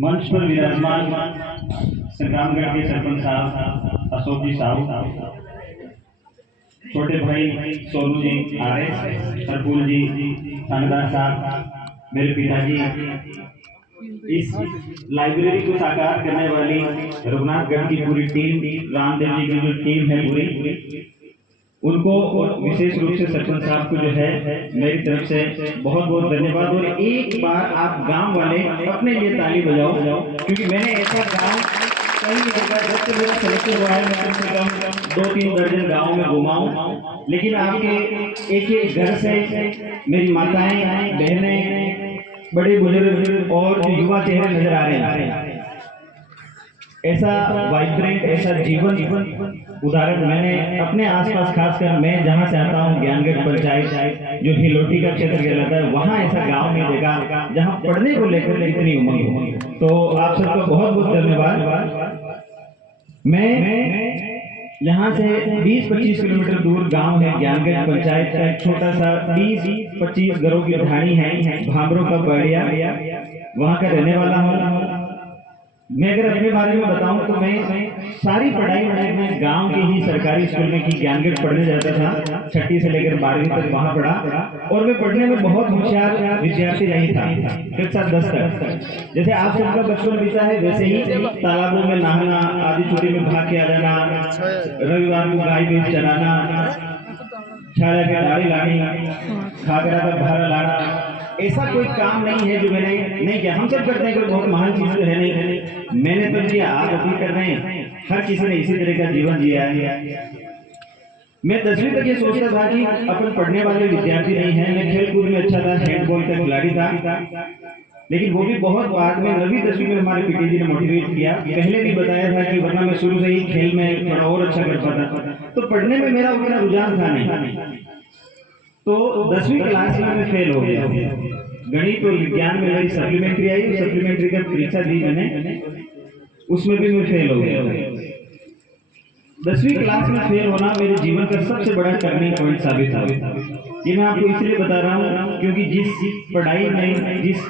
मंच पर विराजमान संग्रामगढ़ के सरपंच साहब अशोक जी साहू, छोटे भाई सोनू जी आरएस, सरपुल जी, थानेदार साहब, मेरे पिताजी, इस लाइब्रेरी को साकार करने वाली रघुनाथगढ़ की पूरी टीम, रामदेव जी की जो टीम है पूरी, उनको और विशेष रूप से सरपंच साहब को जो है मेरी तरफ से बहुत बहुत धन्यवाद। और एक बार आप गांव वाले अपने लिए ताली बजाओ, क्योंकि मैंने ऐसा गांव कई जगह जब से मेरा सिलेक्शन हुआ है, मैं कम से कम 2-3 दर्जन गाँव में घुमा हूँ, लेकिन आपके एक एक घर से मेरी माताएं, बहनें, बड़े बुजुर्ग और युवा चेहरे नजर आ रहे हैं। ऐसा वाइब्रेंट, ऐसा जीवन उदाहरण मैंने अपने आसपास, खासकर मैं जहां से आता हूं ज्ञानगढ़ पंचायत जो हिलोटी का क्षेत्र कहलाता है, वहां ऐसा गांव नहीं देखा जहां पढ़ने को लेकर इतनी उमंग हो। तो आप सबका बहुत बहुत धन्यवाद। मैं यहाँ से 20-25 किलोमीटर दूर गांव है ज्ञानगढ़ पंचायत का, एक छोटा सा 20-25 घरों की ढाणी है, भाबरों का बढ़िया, वहां का रहने वाला हूँ। मैं अगर अपने बारे में बताऊं तो मैं सारी पढ़ाई मैंने गांव के ही सरकारी स्कूल में की। ज्ञानगढ़ पढ़ने जाता था, 6ठी से लेकर 12वीं तक वहां पढ़ा, और मैं पढ़ने में बहुत होशियार विद्यार्थी नहीं था, कक्षा 10 तक। जैसे आप सबका बचपन बीता है वैसे ही तालाबों में नहाना, आधी छुट्टी में भाग के आ जाना, रविवार को गाय भैंस चराना, छाया के दाढ़ी लानी, खागरा का भारा लाना, ऐसा कोई काम नहीं है जो मैंने नहीं किया। हम सब करते हैं, कोई बहुत महान चीज तो है नहीं, मैंने तो किया, आप अपनी कर रहे हैं, हर किसी ने इसी तरह का जीवन जिया है। मैं 10वीं तक ये सोचता था कि अपन पढ़ने वाले विद्यार्थी नहीं है। मैं खेल कूद में अच्छा था, हैंडबॉल का खिलाड़ी था, लेकिन वो भी बहुत बाद में 9वीं 10वीं में हमारे पीटी जी ने मोटिवेट किया। पहले भी बताया था कि वरना मैं शुरू से ही खेल में थोड़ा और अच्छा कर पाता, तो पढ़ने में मेरा उतना रुझान था नहीं। तो 10वीं क्लास में मैं फेल हो गया। गणित और विज्ञान में मेरी सप्लीमेंट्री आई, सप्लीमेंट्री का परीक्षा दी मैंने, उसमें भी मैं फेल हो गया। 10वीं क्लास में फेल होना मेरे जीवन का सबसे बड़ा टर्निंग पॉइंट साबित हुआ। ये मैं आपको इसलिए बता रहा हूँ क्योंकि जिस पढ़ाई में, जिस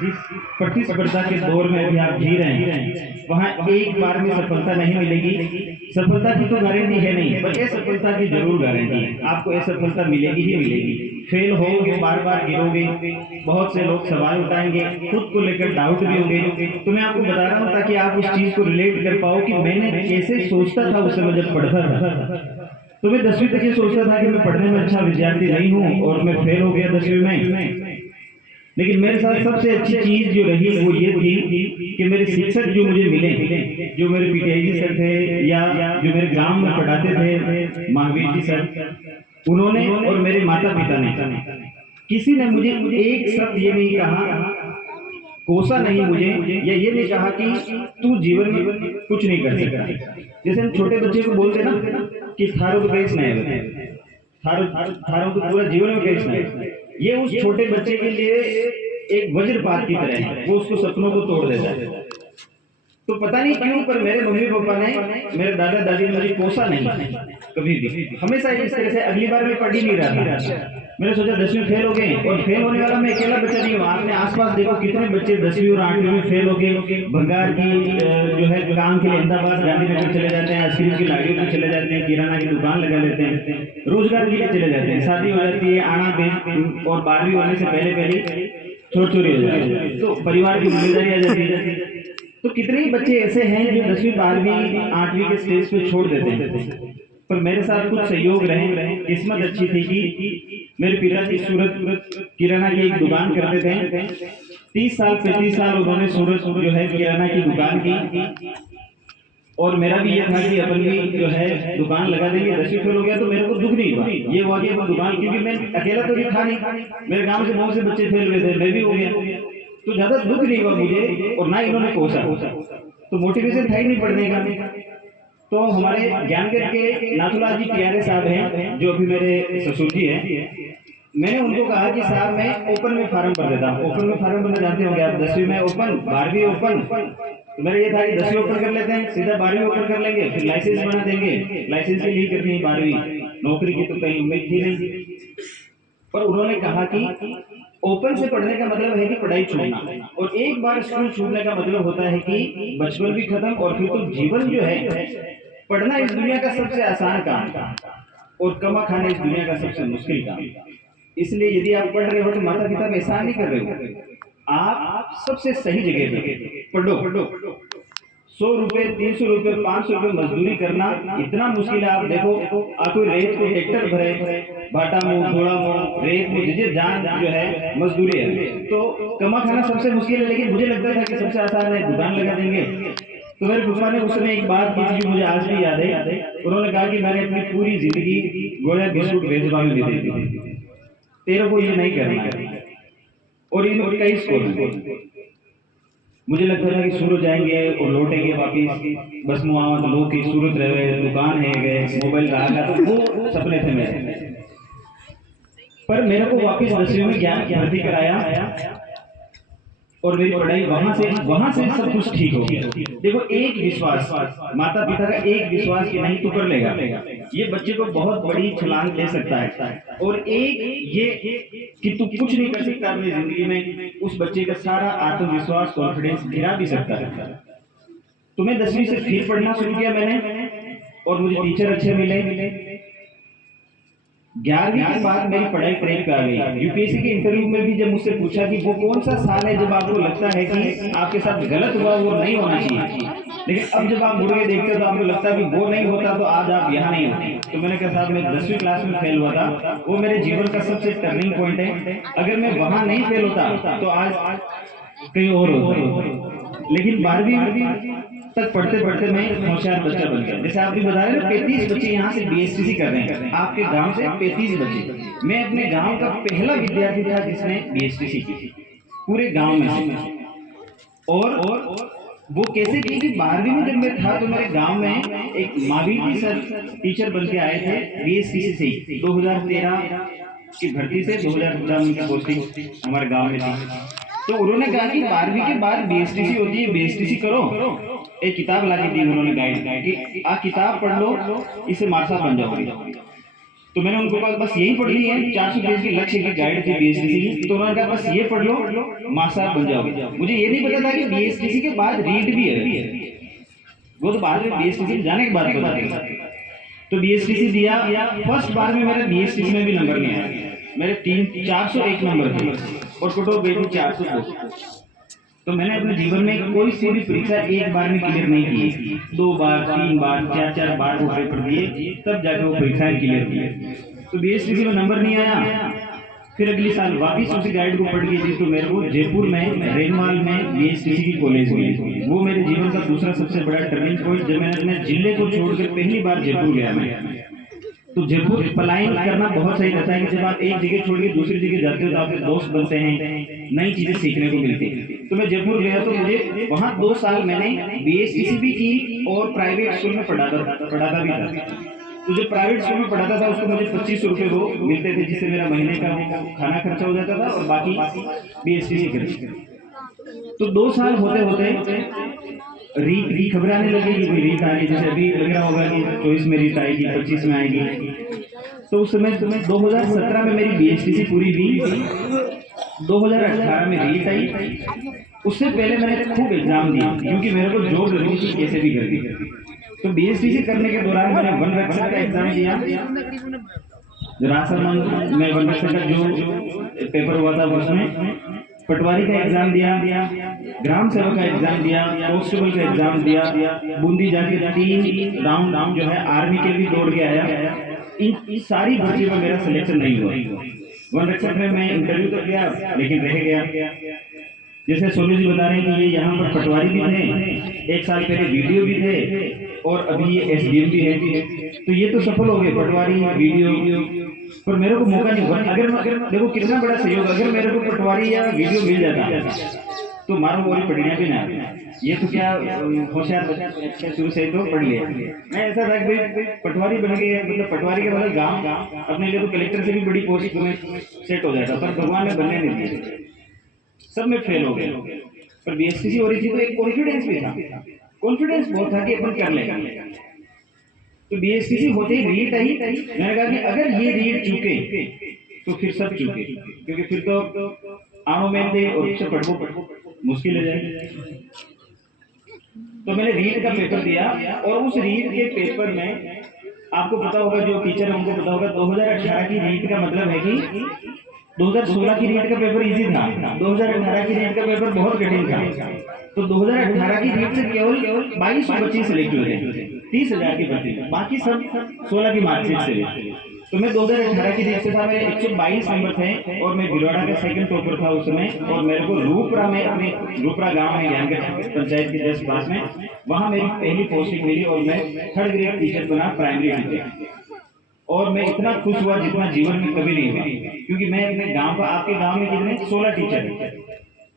प्रतिस्पर्धा के दौर में अभी आप जी रहे हैं, वहाँ एक बार में सफलता नहीं मिलेगी। सफलता की तो गारंटी है नहीं, पर असफलता की जरूर गारंटी है। आपको असफलता मिलेगी ही मिलेगी। फेल होगे, बार बार गिरोगे, बहुत से लोग सवाल उठाएंगे, खुद को लेकर डाउट भी होंगे। तो मैं आपको बता रहा हूँ ताकि आप उस चीज को रिलेट कर पाओ कि मैंने कैसे सोचता था उस समय जब पढ़ता था। तो मैं 10वीं तक ये सोचता था कि मैं पढ़ने में अच्छा विद्यार्थी नहीं हूँ, और मैं फेल हो गया 10वीं में। लेकिन मेरे साथ सबसे अच्छी चीज जो रही वो ये थी कि मेरे शिक्षक जो मुझे मिले, जो मेरे पीटीआई सर थे या जो मेरे गांव में पढ़ाते थे महावीर जी सर, उन्होंने और मेरे माता पिता ने, किसी ने मुझे एक शब्द ये नहीं कहा, कोसा नहीं मुझे, या ये नहीं कहा कि तू जीवन में कुछ नहीं कर सकता। जैसे हम छोटे बच्चे को बोलते ना कि थारो तो कैस नहीं है, थारो थारो तो पूरा जीवन में कैस नहीं, ये उस छोटे बच्चे के लिए एक वज्रपात की तरह है, वो उसको सपनों को तोड़ देता है। तो पता नहीं क्यों पर मेरे मम्मी पापा ने, मेरे दादा दादी ने मुझे कोसा नहीं कभी भी, हमेशा इस तरह से। अगली बार मैं पढ़ ही नहीं रहा था, मैंने सोचा 10वीं फेल हो गए, और फेल होने वाला मैं अकेला बच्चा नहीं हूँ। आपने आसपास देखो कितने बच्चे 10वीं और 8वीं में फेल हो गए, भंगार की जो है काम के लिए अहमदाबाद गांधीनगर चले जाते हैं, आइसक्रीम की लाड़ियों में चले जाते हैं, किराना की दुकान लगा लेते हैं, रोजगार के लिए चले जाते हैं, शादी हो जाती है, आना बेच, और 12वीं होने से पहले पहले चोर चोरी हो जाती है, तो परिवार की जिम्मेदारी आ जाती है। तो कितने ही बच्चे ऐसे हैं जो 10वीं 12वीं 8वीं के स्टेज पे छोड़ देते हैं। पर मेरे साथ कुछ सहयोग रहे, किस्मत अच्छी थी कि मेरे पिताजी सूरत किराना की एक दुकान करते थे। 30 साल 35 साल उन्होंने सूरत जो है किराना की दुकान की, और मेरा भी ये था कि अपन भी जो है दुकान लगा देंगे। 10वीं फेल हो गया तो मेरे को दुख नहीं हुआ, ये हुआ कि अपन दुकान, क्योंकि मैं अकेला तो था नहीं, मेरे गांव से बहुत से बच्चे फेल हुए थे, मैं भी हो गया, तो ज्यादा दुख नहीं हुआ मुझे, और ना इन्होंने कोसा, तो मोटिवेशन था ही नहीं पढ़ने का। तो हमारे ज्ञानगढ़ के नाथुलाल जी प्यारे साहब हैं, जो अभी मेरे ससुर जी हैं, मैंने उनको कहा कि साहब मैं ओपन में फार्म भर देता हूँ। ओपन में फार्म भरना जानते होंगे आप, 10वीं में ओपन, 12वीं ओपन। तो मेरा ये था कि 10वीं ओपन कर लेते हैं, सीधा 12वीं ओपन कर लेंगे, फिर लाइसेंस बना देंगे, लाइसेंस के लिए करनी है 12वीं, नौकरी की तो कहीं उम्मीद थी नहीं। पर उन्होंने कहा कि ओपन से पढ़ने का मतलब है कि पढ़ाई छोड़ना, और एक बार स्कूल छूटने का मतलब होता है कि बचपन भी खत्म, और फिर तो जीवन जो है, पढ़ना इस दुनिया का सबसे आसान काम और कमा खाना इस दुनिया का सबसे मुश्किल काम। इसलिए यदि आप पढ़ रहे हो तो माता पिता पे एहसान नहीं कर रहे हो, आप सबसे सही जगह पे पढ़ो। 100 रुपए, 300 रुपए, 500 रुपए मजदूरी करना इतना मुश्किल है। आप देखो, आप कोई रेत को ट्रैक्टर भरे, भाटा मुंह, घोड़ा मुंह, रेत में जिसे जान जो है मजदूरी है, तो कमा खाना सबसे मुश्किल है। लेकिन मुझे लगता था कि सबसे आसान है, दुकान लगा देंगे। तो मेरे पापा ने उस समय एक बात की थी जो मुझे आज भी याद है। उन्होंने कहा कि मैंने अपनी पूरी जिंदगी गोया बिस्कुट बेचवा में बिता दी, तेरे को ये नहीं करना है। और इन कई स्कूल मुझे लगता था कि सूरत जाएंगे और लौटेंगे वापिस, बस मुआवत लोग की सूरत रहे, दुकान है गए, मोबाइल रहा, तो वो सपने थे मेरे। पर मेरे को वापिस 10वीं में ज्ञान भर्ती कराया और मेरी पढ़ाई वहां से सब कुछ ठीक हो गया। देखो, एक विश्वास, माता पिता का एक विश्वास कि नहीं तू कर लेगा, ये बच्चे को बहुत बड़ी छलांग दे सकता है। और एक ये कि तू कुछ नहीं कर सकता अपनी जिंदगी में, उस बच्चे का सारा आत्मविश्वास, कॉन्फिडेंस गिरा भी सकता है। तो मैं 10वीं से फिर पढ़ना शुरू किया मैंने, और मुझे टीचर अच्छे मिले। 11वीं के बाद मेरी पढ़ाई ट्रैक पे आ गई। यूपीएससी के इंटरव्यू में भी जब मुझसे पूछा कि वो कौन सा साल है जब आपको लगता है कि आपके साथ गलत हुआ, वो नहीं होना चाहिए, लेकिन अब जब आप मुड़ के देखते हो तो आपको लगता है कि वो नहीं होता तो आज आप यहाँ नहीं होते। तो मैंने कहा साहब, मैं 10वीं क्लास में फेल हुआ था, वो मेरे जीवन का सबसे टर्निंग पॉइंट है। अगर मैं वहां नहीं फेल होता तो आज कहीं और होता। लेकिन 12वीं तक पढ़ते पढ़ते मैं होशियार बच्चा बन गया। जैसे आप भी बता रहे हैं, 35 बच्चे यहाँ से बीएसटीसी कर रहे हैं, आपके गांव से 35 बच्चे। मैं अपने गांव का पहला विद्यार्थी था जिसने बीएसटीसी की थी पूरे गांव में से। और वो कैसे की कि 12वीं में जब मैं था तो मेरे गांव में एक मावीटी सर टीचर बन के आए थे बीएसटीसी से। 2013 की भर्ती से 2014 में पोस्टिंग हमारे गांव में थी। तो उन्होंने कहा कि 12वीं के बाद बीएसटीसी होती है, बीएसटीसी करो। एक किताब ला के दी उन्होंने, गाइड कि आ किताब पढ़ लो, इससे मार्सा बन जाओगे। तो मैंने उनको कहा बस यही पढ़ ली है, 400 पेज की लक्ष्य की गाइड थी बीएसटीसी की। तो उन्होंने कहा बस ये पढ़ लो, मार्सा बन जाओगे। मुझे ये नहीं पता था कि बीएसटीसी के बाद रीड भी है, वो तो बाद में बीएसटीसी जाने के बाद पता चला। तो बीएसटीसी दिया, फर्स्ट बार में मेरा बीएसटीसी में भी नंबर नहीं आया, मेरे 401 नंबर थे और कटो बेटी 402। तो मैंने अपने जीवन में कोई सी भी परीक्षा एक बार में क्लियर नहीं की, 2 बार, 3 बार, 4 बार वो पेपर दिए, तब जाके वो परीक्षाएं क्लियर की। तो बीएसटीसी में नंबर नहीं आया। फिर अगले साल वापिस उसी गाइड को पढ़ के दी, तो मेरे को जयपुर में रेगमाल में बीएसटीसी की कॉलेज मिली। वो मेरे जीवन का दूसरा सबसे बड़ा टर्निंग पॉइंट, जब मैंने अपने जिले को छोड़कर पहली बार जयपुर गया मैं। तो जयपुर पलायन करना बहुत सही रहता है कि जब आप एक जगह छोड़ के दूसरी जगह जाते हो तो आपके दोस्त बनते हैं, नई चीजें सीखने को मिलती है। तो मैं जयपुर गया तो मुझे वहां 2 साल मैंने बीएसटीसी भी की और प्राइवेट स्कूल में पढ़ाता भी था। तो जो प्राइवेट स्कूल में पढ़ाता था उसको मुझे 25 रुपए वो मिलते थे, जिससे मेरा महीने का खाना खर्चा हो जाता था और बाकी बीएसटीसी खर्च। तो 2 साल होते होते रीट खबर आने लगी कि रीट आ गई, जैसे अभी लग रहा होगा कि 24 में रीट आएगी, 25 में आएगी। तो उस समय 2017 में मेरी बीएसटीसी पूरी हुई, 2018 में रीट आई। उससे पहले मैंने खूब एग्जाम दिए क्योंकि मेरे को जॉब लगनी थी कैसे भी कर दी। तो बीएसटीसी करने के दौरान मैंने वन रक्षक का एग्जाम दिया, राजसमंद में वन रक्षक का जो पेपर हुआ था उसमें, पटवारी का एग्जाम दिया, ग्राम सेवक का एग्जाम दिया, कांस्टेबल का एग्जाम दिया, बूंदी जाके 3 राउंड जो है आर्मी के भी दौड़ के आया। इन सारी भर्ती में मेरा सिलेक्शन नहीं हुआ। वन रक्षक में मैं इंटरव्यू तो किया लेकिन रह गया। जैसे सोनू जी बता रहे हैं कि ये यहाँ पर पटवारी भी थे, 1 साल पहले वीडियो भी थे और अभी ये एसडीएम भी है। तो ये तो सफल हो गए, पटवारी, वीडियो। पर मेरे को मौका नहीं हुआ। अगर देखो कितना बड़ा सहयोग, अगर मेरे को पटवारी या वीडियो मिल जाता तो मारो गोली पढ़िया भी ना। ये तो क्या होशियार शुरू से तो पढ़ लिया। मैं ऐसा था कि पटवारी बन गए, मतलब पटवारी के मतलब गांव अपने लिए तो कलेक्टर से भी बड़ी पोस्ट में सेट हो जाता, पर भगवान ने बनने नहीं दिए, सब में फेल हो गए। पर बीएसटीसी हो रही थी तो एक कॉन्फिडेंस भी था, कॉन्फिडेंस बहुत था कि अपन कर लेगा। तो बीएसटीसी होते ही रीट आई। मैंने कहा कि अगर ये रीट चूके तो फिर सब चूके, क्योंकि फिर तो आणो में थे और उसे पढ़ो मुश्किल हो जाएगी। तो मैंने रीड का पेपर दिया और उस रीड के पेपर में आपको पता होगा, जो टीचर है उनको पता होगा, 2018 की रीड का मतलब है कि 2016 की रीड का पेपर इजी था, 2018 की रीड का पेपर बहुत कठिन था। तो 2018 की रीड से केवल 22 बच्चे सेलेक्ट हुए थे 30,000 की भर्ती में, बाकी सब 16 की मार्कशीट से थे। तो मैं 2018 की रीड से था, मेरे 122 नंबर थे और मैं भिलवाड़ा का सेकंड टॉपर था उस समय। और मेरे को रूपरा में, अपने रूपरा गांव में, ज्ञानगढ़ पंचायत के जस्ट पास में, वहां मेरी पहली पोस्टिंग मिली और मैं 3rd ग्रेड टीचर बना, प्राइमरी टीचर। और मैं इतना खुश हुआ जितना जीवन में कभी नहीं हुआ, क्योंकि मैं अपने गांव का, आपके गांव में कितने 16 टीचर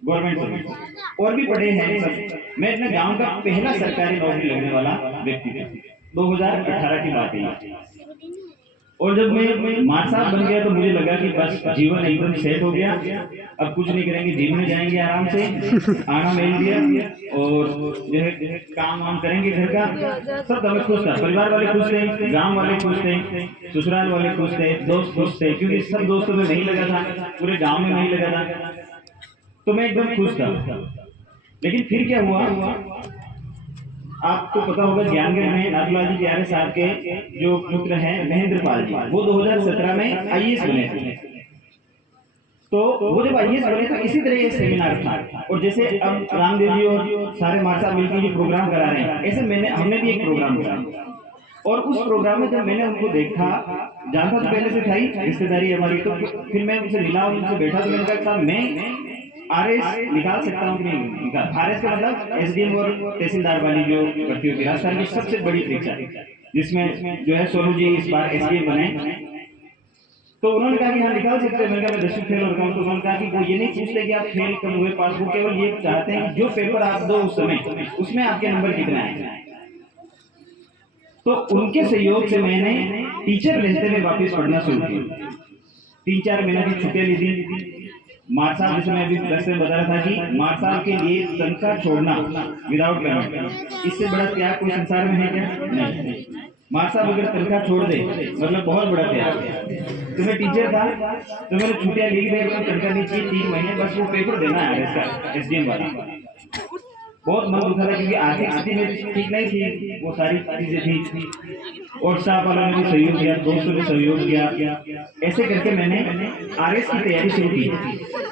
गवर्नमेंट सर्विस और भी पढ़े हैं सब। मैं अपने गांव का पहला सरकारी नौकरी लगने वाला व्यक्ति था। 2018 की बात है। और जब मैं मार साहब बन गया तो मुझे लगा कि बस जीवन एकदम सेट हो गया, अब कुछ नहीं करेंगे, जिम में जाएंगे आराम से, आना मेल दिया और जो है काम वाम करेंगे घर का। सब हमें खुश था, परिवार वाले खुश थे, गांव वाले खुश थे, ससुराल वाले खुश थे, दोस्त खुश थे, क्योंकि सब दोस्तों में नहीं लगा था, पूरे गाँव में नहीं लगा था। तो मैं एकदम खुश था। लेकिन फिर क्या हुआ, आपको पता होगा, ज्ञानगढ़ में नाथूलाल जी प्यारे साहब के जो पुत्र हैं महेंद्र पाल जी, वो 2017 में आईएएस बने थे। तो वो जब आईएएस बने तो इसी तरह ये सेमिनार था, और जैसे अब रामदेव जी और सारे मार साहब मिलकर जो प्रोग्राम करा रहे हैं, ऐसे हमने भी एक प्रोग्राम करा। और उस प्रोग्राम में जब मैंने उनको देखा, जानता तो पहले से था ही, रिश्तेदारी हमारी, तो फिर मैं उनसे मिला, उनसे बैठा, तो मैंने कहा मैं आरएस निकाल सकता हूँ कि नहीं निकाल। आरएस का मतलब एसडीएम और तहसीलदार वाली जो भर्ती होती है, राजस्थान की सबसे बड़ी परीक्षा, जिसमें जो है सोनू जी इस बार एसडीएम बने। तो उन्होंने कहा कि हाँ निकाल सकते हैं। मैंने कहा मैं 10वीं फेल हो रहा हूँ। तो उन्होंने कहा कि वो ये नहीं पूछते कि आप फेल कब हुए, पास, वो केवल ये चाहते हैं कि जो पेपर आप दो उस समय, उसमें आपके नंबर कितना है। तो उनके सहयोग से मैंने टीचर रहते हुए वापिस पढ़ना शुरू किया। 3-4 महीने की छुट्टियां ली थी। मार साहब, जैसे मैं अभी दरअसल में बता रहा था कि मार साहब के लिए तनख्वाह छोड़ना विदाउट पेमेंट, इससे बड़ा त्याग कोई संसार में है क्या? नहीं। मार साहब अगर तनख्वाह छोड़ दे मतलब बहुत बड़ा त्याग है। तो मैं टीचर था, तो मैंने छुट्टियां ली, तनख्वाह नहीं चाहिए 3 महीने, बस वो पेपर देना है इसका एसडीएम वाला। बहुत मन दुखा था, क्योंकि आर्थिक स्थिति में ठीक नहीं थी, वो सारी चीजें थी। और स्टाफ वालों ने भी सहयोग किया, दोस्तों ने सहयोग किया, ऐसे करके मैंने आरएस की तैयारी शुरू की।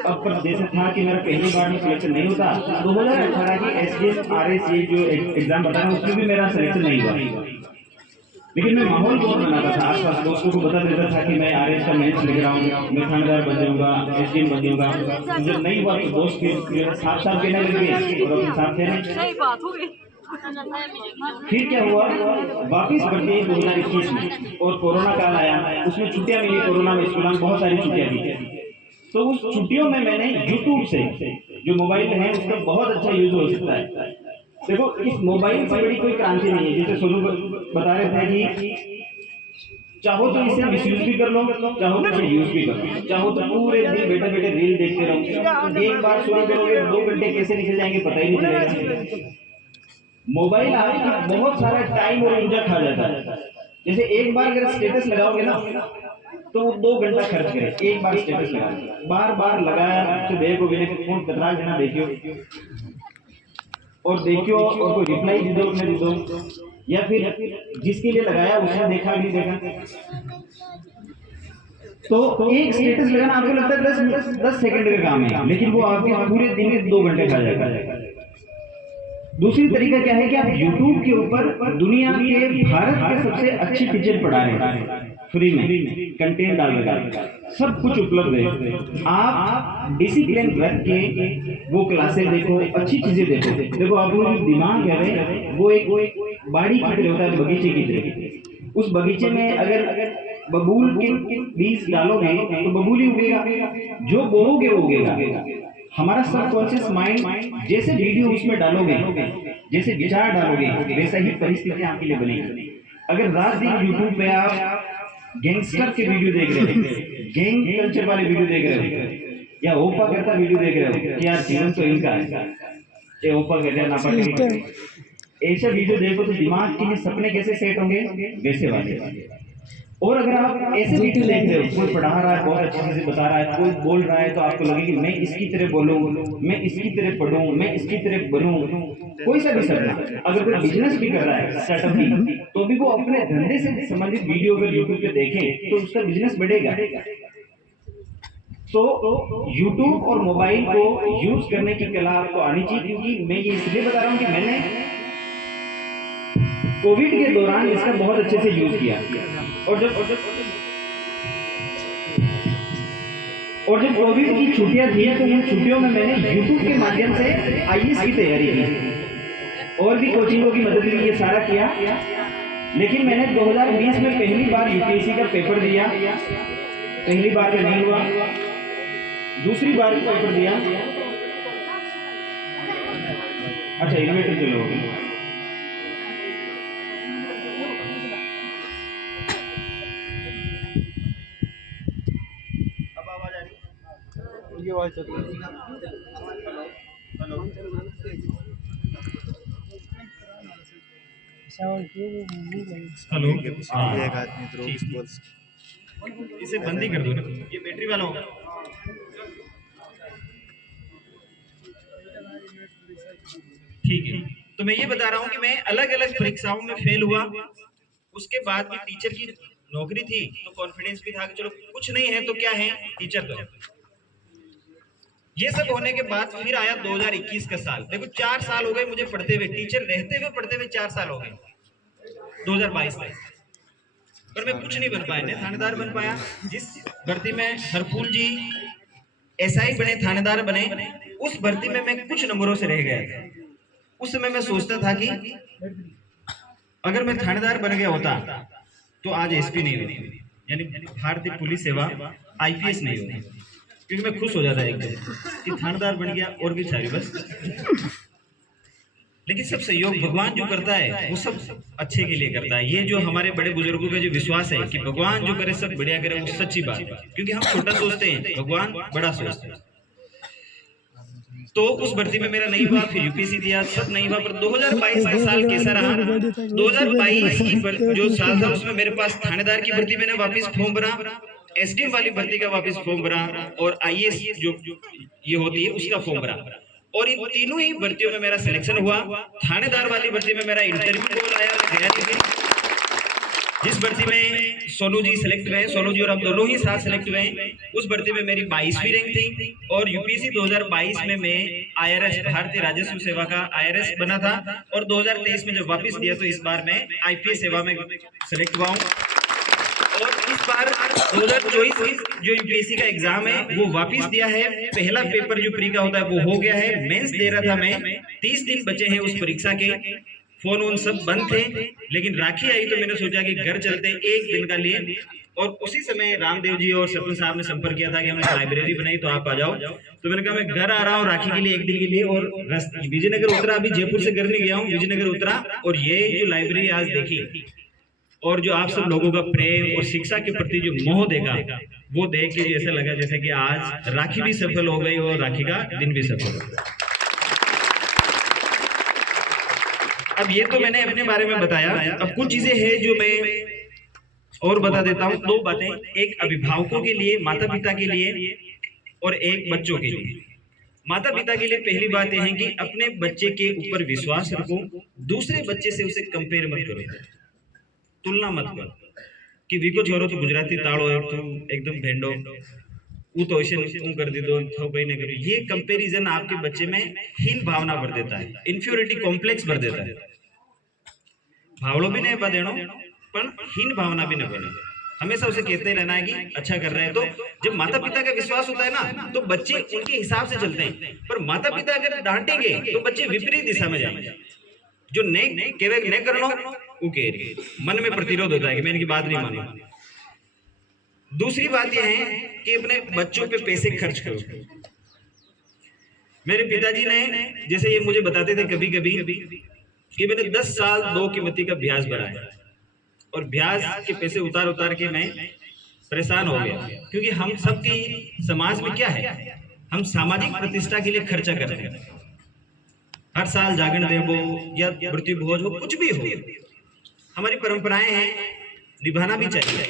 अब पर जैसे था कि मेरा पहली बार में सिलेक्शन नहीं होता, 2018 की एसडीएम आरएस ये जो एग्जाम बता रहा हूँ उसमें भी मेरा सिलेक्शन नहीं हुआ। लेकिन मैं माहौल बहुत बनाता था, आसपास दोस्तों को बता देता था कि मैं आरएस का मेंस लिख रहा हूँ, मैं थानेदार बन जाऊंगा, एसडीएम बन जाऊंगा। जब नहीं हुआ तो दोस्त फिर साफ कहने लगे और अपने साथ थे। फिर क्या हुआ, वापिस बढ़ते 2021 में, और कोरोना काल आया, उसमें छुट्टियां मिली, कोरोना में स्कूल में बहुत सारी छुट्टियां दी। तो उस छुट्टियों में मैंने यूट्यूब से, जो मोबाइल है उसका बहुत अच्छा यूज हो सकता है। देखो, इस मोबाइल से बड़ी कोई क्रांति नहीं है। जैसे सोनू बता रहे थे कि चाहो तो इसे मिसयूज भी कर लो, चाहो तो इसे यूज भी कर लो, चाहो तो पूरे दिन बैठे बैठे रील देखते रहो। एक बार शुरू करोगे 2 घंटे कैसे निकल जाएंगे पता ही नहीं चलेगा। मोबाइल आपका बहुत सारा टाइम और ऊर्जा खा जाता है। जैसे एक बार अगर स्टेटस लगाओगे ना तो 2 घंटा खर्च करे, एक बार स्टेटस लगा, बार बार लगाया तो देखो फोन कतरा देना, देखियो और कोई रिप्लाई दे दो, नहीं दे दो, या फिर जिसके लिए लगाया उसने देखा नहीं देखा। तो एक स्टेटस लगाना आपको लगता है 10 सेकंड का काम है, लेकिन वो आपके पूरे दिन में 2 घंटे खा जाएगा। दूसरी तरीका क्या है कि आप YouTube के ऊपर दुनिया के, भारत के सबसे अच्छे टीचर पढ़ा रहे हैं, फ्री में कंटेंट डाल रहे, सब कुछ उपलब्ध है। आप डिसिप्लिन रख के वो क्लासेस देखो, अच्छी चीजें देखो। देखो आप लोग जो दिमाग है वो एक बाड़ी की तरह होता है, बगीचे की तरह। उस बगीचे में अगर बबूल के बीज डालोगे तो बबूल ही उगेगा, जो बोओगे वो उगेगा। हमारा सबकॉन्शियस माइंड जैसे वीडियो उसमें डालोगे, जैसे विचार डालोगे, वैसा ही परिस्थितियां आपके लिए बनेगी। अगर रात दिन यूट्यूब पे आप गैंगस्टर के वीडियो देख रहे हो, गैंग कल्चर वाले वीडियो देख रहे हो, या ओपा करता वीडियो देख रहे हो कि यार जीवन तो इनका है, ये ओपा कर रहे ना पाटे, ऐसा वीडियो देखो तो दिमाग के लिए सपने कैसे सेट होंगे, वैसे वाले। और अगर आप ऐसे वीडियो देख रहे हो, कोई पढ़ा रहा है, बहुत अच्छे से बता रहा है, कोई बोल रहा है, तो आपको लगे कि मैं इसकी तरह बोलूं, मैं इसकी तरह पढ़ूं, मैं इसकी तरह बनूं, कोई सा भी सपना, अगर कोई बिजनेस भी कर रहा है स्टार्टअप भी, तो भी वो अपने धंधे से संबंधित वीडियो अगर यूट्यूब पे देखें तो उसका बिजनेस बढ़ेगा। तो YouTube और मोबाइल को यूज करने की कला आपको आनी चाहिए, क्योंकि मैं ये इसलिए बता रहा हूँ कि मैंने कोविड के दौरान इसका बहुत अच्छे से यूज किया। और जब कोविड की छुट्टियां थी तो उन छुट्टियों में मैंने YouTube के माध्यम से IAS की तैयारी की और भी कोचिंगों की मदद ली, ये सारा किया। लेकिन मैंने 2020 में पहली बार UPSC का पेपर दिया, पहली बार में नहीं हुआ, दूसरी बार पेपर दिया, अच्छा इन्वर्टर चलो, अब आवाज आ रही, ये आवाज चल रही है। हेलो हेलो, इसे बंद ही कर दो ना, ये बैटरी वाला होगा। ठीक है, तो मैं ये बता रहा हूँ कि मैं अलग अलग परीक्षाओं में फेल हुआ, उसके बाद भी टीचर की नौकरी थी तो कॉन्फिडेंस भी था कि चलो कुछ नहीं है तो क्या है, टीचर तो है। ये सब होने के बाद फिर आया 2021 का साल। देखो 4 साल हो गए मुझे पढ़ते हुए, टीचर रहते हुए पढ़ते हुए 4 साल हो गए 2022 में, पर मैं कुछ नहीं बन पाया, नहीं थानेदार बन पाया। जिस भर्ती में हरफूल जी SI बने, थानेदार बने, उस भर्ती में मैं कुछ नंबरों से रह गया। उस समय मैं सोचता था कि अगर मैं थानेदार बन गया होता तो आज SP नहीं होती, यानी भारतीय पुलिस सेवा IPS नहीं होती, क्योंकि मैं खुश हो जाता एकदम कि थानेदार बन गया और भी चाहिए बस। लेकिन सब सहयोग भगवान जो करता है वो सब अच्छे के लिए करता है। ये जो हमारे बड़े बुजुर्गों का जो विश्वास है कि भगवान जो करे सब बढ़िया करे, वो सच्ची बात है, क्योंकि हम छोटा सोचते हैं, भगवान बड़ा सोचते हैं। तो उस भर्ती में मेरा नहीं हुआ, फिर UPSC दिया, सब नहीं हुआ, पर 2022 का साल कैसा रहा? 2022 की जो साल था उसमें मेरे पास थानेदार की भर्ती मैंने वापस फॉर्म भरा, SDM वाली भर्ती का वापस फॉर्म भरा, और IAS जो ये होती है उसका फॉर्म भरा, और इन तीनों ही भर्तियों में मेरा सिलेक्शन हुआ। थानेदार वाली भर्ती में मेरा इंटरव्यू कॉल आया, मैं गया नहीं। जिस भर्ती में सोनू जी सिलेक्ट हुए, सोनू जी और हम दोनों ही साथ सिलेक्ट हुए, उस भर्ती में मेरी 22वीं रैंक थी, और UPSC 2022 में मैं IRS भारतीय राजस्व सेवा का IRS बना था, और 2023 में जब वापस दिया तो इस बार मैं IPS सेवा में सिलेक्ट हुआ हूँ। और इस बार 2024 जो UPSC का एग्जाम है वो वापस दिया है, पहला पेपर जो प्री का होता है वो हो गया है, मेंस दे रहा था मैं, 30 दिन बचे हैं उस परीक्षा के, फोन वोन सब बंद थे, लेकिन राखी आई तो मैंने सोचा कि घर चलते एक दिन का लिए, और उसी समय रामदेव जी और सरपंच साहब ने संपर्क किया था कि हमने लाइब्रेरी बनाई तो आप आ जाओ। तो मैंने कहा मैं घर आ रहा हूँ राखी के लिए, एक दिन के लिए, और विजयनगर उतरा, अभी जयपुर से घर नहीं गया हूँ, विजयनगर उतरा, और ये जो लाइब्रेरी आज देखी और जो आप सब लोगों का प्रेम और शिक्षा के प्रति जो मोह देखा, वो देख के ऐसा लगा जैसे कि आज राखी भी सफल हो गई और राखी का दिन भी सफल हो गया। अब ये तो मैंने अपने बारे में बताया, अब कुछ चीजें हैं जो मैं और बता देता हूँ। 2 बातें, एक अभिभावकों के लिए, माता पिता के लिए, और एक बच्चों के लिए। माता पिता के लिए पहली बात यह है कि अपने बच्चे के ऊपर विश्वास रखो, दूसरे बच्चे से उसे कंपेयर मत करो, तुलना मत करो कि वीको छोरो तो गुजराती ताड़ो है, तुम एकदम भेंडो, वो तो ऐसे तुम कर दी दो तो भाई नहीं करो। ये कंपैरिजन आपके बच्चे में हीन भावना भर देता है, इन्फ्योरिटी कॉम्प्लेक्स भर देता है। भावड़ो भी नहीं बदेनो पर हीन भावना भी न बने, हमेशा उसे कहते रहना है कि अच्छा कर रहे हैं। तो जब माता पिता का विश्वास होता है ना तो बच्चे उनके हिसाब से चलते हैं, पर माता पिता अगर डांटेंगे तो बच्चे विपरीत दिशा में जाएंगे, जो नहीं करना वो कह रही है, मन में प्रतिरोध होता है कि मैं इनकी बात नहीं मानूंगा। दूसरी बात यह है कि अपने बच्चों पे पैसे खर्च करो। मेरे पिताजी ने जैसे ये मुझे बताते थे कभी कभी कि मैंने 10 साल 2 कीमती का ब्याज भरा है, और ब्याज के पैसे उतार उतार के मैं परेशान हो गया, क्योंकि हम सबकी समाज में क्या है, हम सामाजिक प्रतिष्ठा के लिए खर्चा करते हैं। हर साल जागरण देवो या मृत्यु भोज हो, कुछ भी हो, हमारी परंपराएं हैं, निभाना भी चाहिए।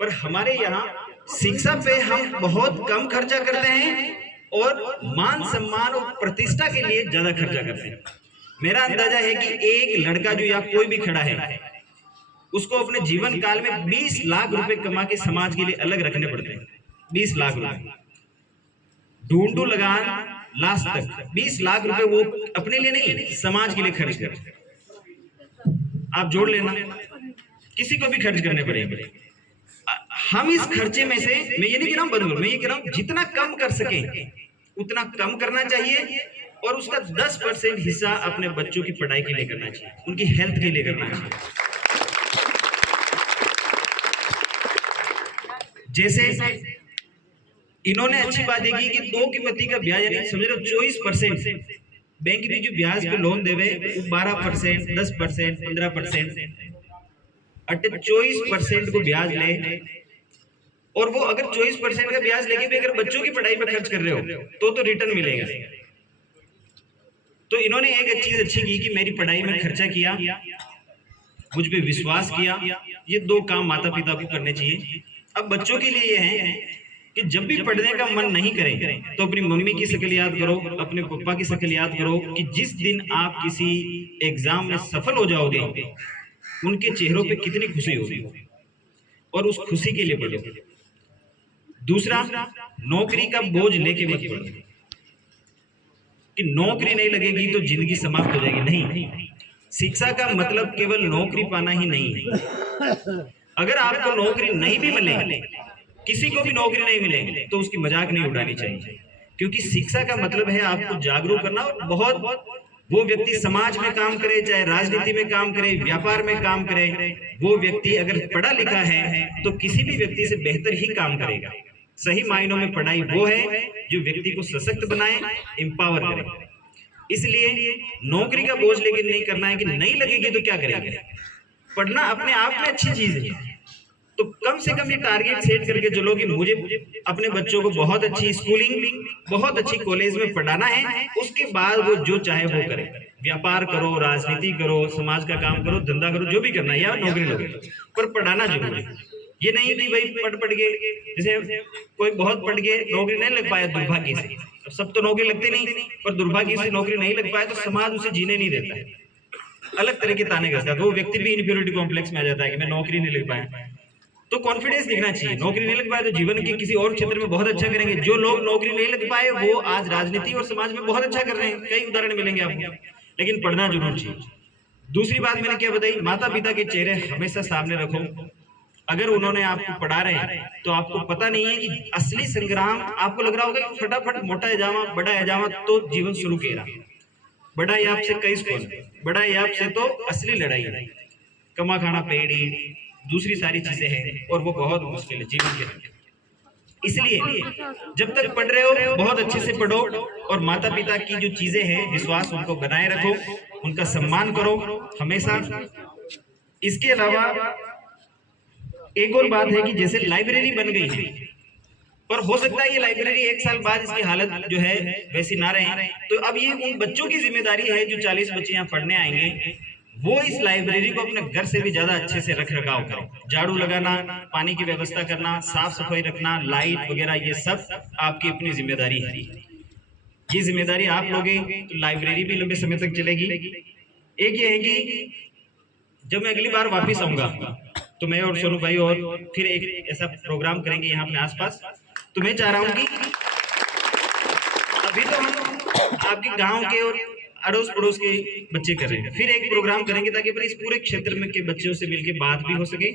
पर हमारे यहाँ शिक्षा पे हम बहुत कम खर्चा करते हैं और मान सम्मान और प्रतिष्ठा के लिए ज्यादा खर्चा करते हैं। मेरा अंदाजा है कि एक लड़का जो या कोई भी खड़ा है, उसको अपने जीवन काल में 20 लाख रुपए कमा के समाज के लिए अलग रखने पड़ते हैं। 20 लाख रुपए ढूंढू लगान लास्ट तक 20 लाख रुपए वो अपने लिए नहीं, समाज के लिए खर्च कर। आप जोड़ लेना, किसी को भी खर्च करने पड़ेंगे। हम इस खर्चे में से, मैं ये नहीं कह रहा हूं बंद करो, मैं ये कह रहा हूं जितना कम कर सके उतना कम करना चाहिए और उसका 10% हिस्सा अपने बच्चों की पढ़ाई के लिए करना चाहिए, उनकी हेल्थ के लिए करना चाहिए। जैसे इन्होंने अच्छी बात देखी कि 2 की मती का ब्याज यानी समझ लो 24%, बैंक भी जो ब्याज पे लोन देवे वो 12%, 10%, 15%, 24% को ब्याज ले, और वो अगर 24% का ब्याज लेके भी अगर बच्चों की पढ़ाई पर खर्च कर रहे हो तो रिटर्न मिलेगा। तो इन्होंने एक चीज अच्छी की कि मेरी पढ़ाई में खर्चा किया, मुझ पे विश्वास किया। ये 2 काम माता पिता को करने चाहिए। अब बच्चों के लिए ये है कि जब भी पढ़ने का मन नहीं करे तो अपनी मम्मी की शक्ल याद करो, अपने पापा की शक्ल याद करो कि जिस दिन आप किसी एग्जाम में सफल हो जाओगे उनके चेहरों पे कितनी खुशी होगी, और उस खुशी के लिए पढ़ो। दूसरा, नौकरी का बोझ लेके मत पढ़ो कि नौकरी नहीं लगेगी तो जिंदगी समाप्त हो जाएगी। नहीं, शिक्षा का मतलब केवल नौकरी पाना ही नहीं है। अगर आपको नौकरी नहीं भी मिले, किसी को भी नौकरी नहीं मिले, तो उसकी मजाक नहीं उड़ानी चाहिए, क्योंकि शिक्षा का मतलब है आपको जागरूक करना। और बहुत वो व्यक्ति समाज में काम करे, चाहे राजनीति में काम करे, व्यापार में काम करे, वो व्यक्ति अगर पढ़ा लिखा है तो किसी भी व्यक्ति से बेहतर ही काम करेगा। सही मायनों में पढ़ाई वो है जो व्यक्ति को सशक्त बनाए, एम्पावर करे। इसलिए नौकरी का बोझ लेकर नहीं करना है कि नहीं लगेगी तो क्या करेंगे। पढ़ना अपने आप में अच्छी चीज है, तो कम से कम ये टारगेट सेट करके चलो कि मुझे अपने बच्चों को बहुत अच्छी स्कूलिंग, बहुत अच्छी कॉलेज में पढ़ाना है। उसके बाद वो जो चाहे वो करे, व्यापार करो, राजनीति करो, समाज का काम करो, धंधा करो, जो भी करना है, या नौकरी लो, पर पढ़ाना जरूरी है। ये नहीं कि भाई पढ़ के, जैसे कोई बहुत पढ़ के नौकरी नहीं लग पाया दुर्भाग्य से, सब तो नौकरी लगती नहीं, पर दुर्भाग्य से नौकरी नहीं लग पाया तो समाज उसे जीने नहीं देता है, अलग तरह के ताने कसता है। तो वो व्यक्ति भी इन्फीरियरिटी कॉम्प्लेक्स में आ जाता है कि मैं नौकरी नहीं लग पाया। तो कॉन्फिडेंस दिखना चाहिए। नौकरी नहीं लग पाए तो जीवन के किसी और क्षेत्र में बहुत अच्छा करेंगे। जो लोग नौकरी नहीं लग पाए वो आज राजनीति और समाज में बहुत अच्छा कर रहे हैं, कई उदाहरण मिलेंगे आपको, लेकिन पढ़ना जरूर चाहिए। दूसरी बात मैंने क्या बताई, माता पिता के चेहरे हमेशा सामने रखो। अगर उन्होंने आपको पढ़ा रहे हैं तो आपको पता नहीं है कि असली संग्राम, आपको लग रहा होगा कि फटाफट मोटा हैजामा, बड़ा हैजामा तो जीवन शुरू किया, बड़ा याप से कई स्कूल, बड़ा याप से तो असली लड़ाई है, कमा खाना पेड़ी, दूसरी सारी चीजें हैं, और वो बहुत मुश्किल है जीवन के। इसलिए जब तक पढ़ रहे हो बहुत अच्छे से पढ़ो, और माता पिता की जो चीजें हैं विश्वास उनको बनाए रखो, उनका सम्मान करो हमेशा। इसके अलावा एक और बात है कि जैसे लाइब्रेरी बन गई है, पर हो सकता है ये लाइब्रेरी 1 साल बाद इसकी हालत जो है वैसी ना रहे, तो अब ये उन बच्चों की जिम्मेदारी है जो 40 बच्चे यहाँ पढ़ने आएंगे, वो इस लाइब्रेरी को अपने घर से भी ज्यादा अच्छे से रख रखाव करें। झाड़ू लगाना, पानी की व्यवस्था करना, साफ सफाई रखना, लाइट वगैरह, ये सब आपकी अपनी जिम्मेदारी है। ये जिम्मेदारी आप लोगे तो लाइब्रेरी भी लंबे समय तक चलेगी। एक ये है कि जब मैं अगली बार वापिस आऊंगा तो मैं और सोनू भाई और फिर एक ऐसा प्रोग्राम करेंगे यहाँ अपने आसपास। तो मैं चाह रहा हूँ कि अभी तो हम आपके गांव के और अड़ोस पड़ोस के बच्चे कर रहे हैं, फिर एक प्रोग्राम करेंगे ताकि इस पूरे क्षेत्र में के बच्चों से मिलकर बात भी हो सके,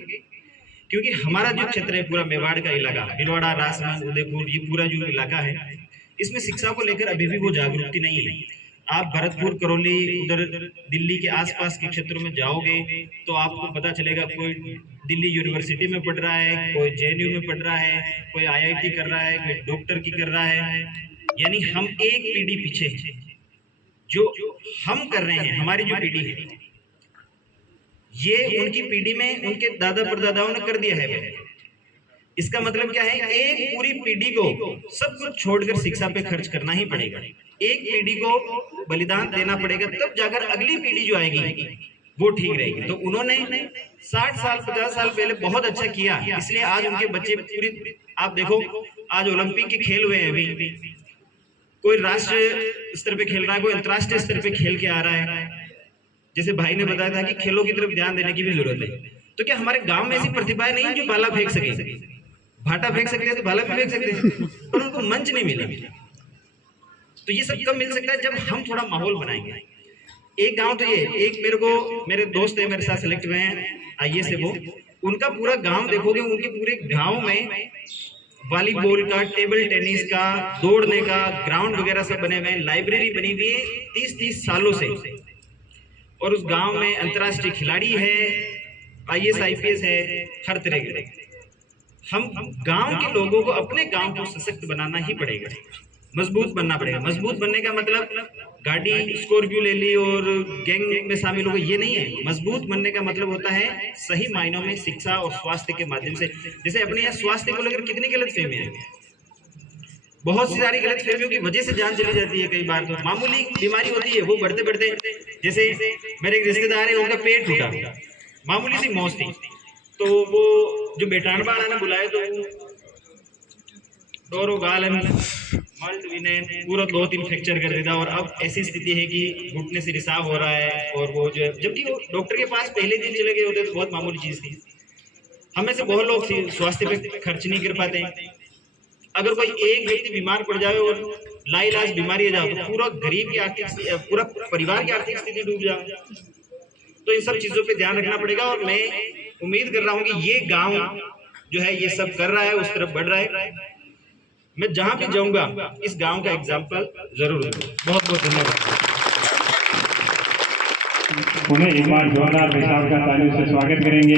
क्योंकि हमारा जो क्षेत्र है पूरा मेवाड़ का इलाका, भीलवाड़ा, राजसमंद, उदयपुर, ये पूरा जो इलाका है इसमें शिक्षा को लेकर अभी भी वो जागरूकता नहीं है। आप भरतपुर, करौली, उधर दिल्ली के आसपास के क्षेत्रों में जाओगे तो आपको पता चलेगा कोई दिल्ली यूनिवर्सिटी में पढ़ रहा है, कोई जेएनयू में पढ़ रहा है, कोई आईआईटी कर रहा है, कोई डॉक्टर की कर रहा है। यानी हम एक पीढ़ी पीछे हैं। जो हम कर रहे हैं, हमारी जो पीढ़ी है, ये उनकी पीढ़ी में उनके दादा परदादाओं ने कर दिया है। इसका मतलब क्या है, एक पूरी पीढ़ी को सब कुछ छोड़कर शिक्षा पे खर्च करना ही पड़ेगा। एक पीढ़ी को बलिदान देना पड़ेगा, तब जाकर अगली पीढ़ी जो आएगी वो ठीक रहेगी। तो उन्होंने 60 साल 50 साल पहले बहुत अच्छा किया, इसलिए आज उनके बच्चे पूरी, आप देखो आज ओलंपिक के खेल हुए हैं, अभी कोई राष्ट्रीय स्तर पे खेल रहा है, कोई अंतर्राष्ट्रीय स्तर पे खेल के आ रहा है। जैसे भाई ने बताया था कि खेलों की तरफ ध्यान देने की भी जरूरत है। तो क्या हमारे गांव में ऐसी प्रतिभाएं नहीं है जो भाला फेंक सके? भाटा फेंक सकते हैं तो भाला भी फेंक सकते हैं, पर उनको मंच नहीं मिले। तो ये सब कब मिल सकता है? जब हम थोड़ा माहौल बनाएंगे। एक गांव तो ये, एक मेरे दोस्त है, मेरे साथ सेलेक्ट हुए हैं आईए से, वो उनका पूरा गांव देखोगे, उनके पूरे गांव में वॉलीबॉल का, टेबल टेनिस का, दौड़ने का ग्राउंड वगैरह सब बने हुए हैं, लाइब्रेरी बनी हुई है 30-30 सालों से, और उस गांव में अंतर्राष्ट्रीय खिलाड़ी है, आईएएस आईपीएस है, हर तरह के। हम गांव के लोगों को, अपने गांव को सशक्त बनाना ही पड़ेगा, मजबूत बनना पड़ेगा। मजबूत बनने का मतलब गाड़ी स्कॉर्पियो ले ली और गैंग में शामिल हो गए, ये नहीं है। मजबूत बनने का मतलब होता है सही मायनों में शिक्षा और स्वास्थ्य के माध्यम से। जैसे अपने यहाँ स्वास्थ्य को लेकर कितनी गलतफहमियां हैं, बहुत सी सारी गलतफहमियों की वजह से जान चली जाती है। कई बार तो मामूली बीमारी होती है, वो बढ़ते बढ़ते, जैसे मेरे एक रिश्तेदार है, उनका पेट टूटा, मामूली सी मौत थी, तो वो जो बेटान वाला ने बुलाया, तो डोरो गालन मल्ट विनेन पूरा 2-3 फ्रैक्चर कर देता, और अब ऐसी स्थिति है कि घुटने से रिसाव हो रहा है। और वो जो है, जबकि वो डॉक्टर के पास पहले दिन चले गए होते तो बहुत मामूली चीज थी। हमें से बहुत लोग स्वास्थ्य पे खर्च नहीं कर पाते हैं। अगर कोई एक व्यक्ति बीमार पड़ जाए और लाइलाज बीमारी आ जाए, तो पूरा गरीब की आर्थिक, पूरा परिवार की आर्थिक स्थिति डूब जाए। तो इन सब चीजों पे ध्यान रखना पड़ेगा, और मैं उम्मीद कर रहा हूँ कि ये गांव जो है ये सब कर रहा है, उस तरफ बढ़ रहा है। मैं जहां भी जाऊंगा इस गांव का एग्जाम्पल जरूर दूंगा। बहुत बहुत धन्यवाद। उन्हें एक बार जोरदार पेशाब का तालियों से स्वागत करेंगे।